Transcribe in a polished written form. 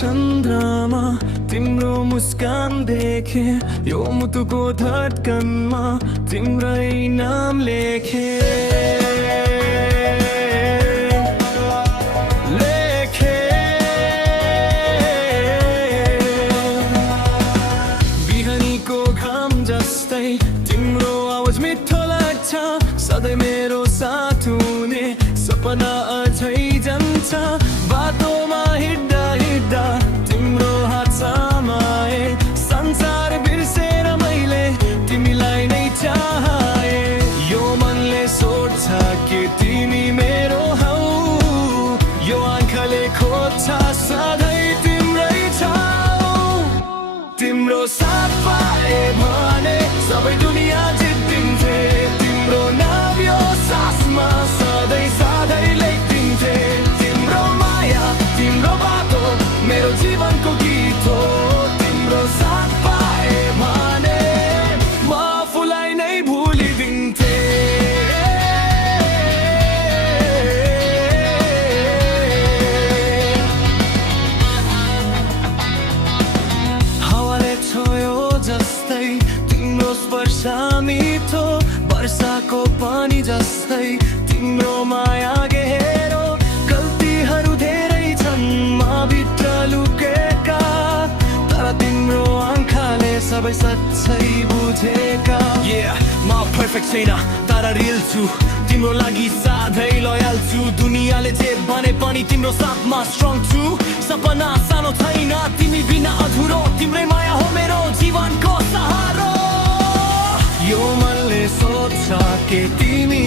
चन्द्रमा तिम्रो मुस्कान देखे यो मुटुको धड्कनमा तिम्रै नाम लेखे बिहानीको घाम जस्तै तिम्रो आवाज मिठो लाग्छ सधैँ मेरो साथ हुने सपना अझै जान्छ बाटोमा हिँड्दा हिँड्दा तिम्रो हात समाए संसार बिर्सेर मैले तिमीलाई नै चाहे यो मनले सोध्छ के तिमी मेरो हौ यो आँखाले खोज्छ सधैँ तिम्रै छौ तिम्रो साथ पाए भने सबै दुनिया जित्दिन्थे तिम्रो नाम यो सासमा सधैँ सधैँ लेखिन्थे तिम्रो माया तिम्रो बाटो मेरो जीवनको गीत हो तिम्रो साथ पाए भने म आफूलाई नै भुलिदिन्थे हावाले छोयो जस्तै तिम्रो स्पर्श मिठो वर्षाको पानी जस्तै तिम्रो माया गहिरो गल्तीहरू धेरै छन् मभित्र लुकेका तर तिम्रो आँखाले सबै सच्चै बुझेका म पर्फेक्ट छैन तर रियल छु तिम्रो लागि सधैँ लोयल छु दुनियाँले जे भने पनि तिम्रो साथमा स्ट्रङ छु सपना सानो छैन तिमी बिना अधुरो तिम्रै माया हो मेरो जीवनको सहारा यो मनले सोध्छ के तिमी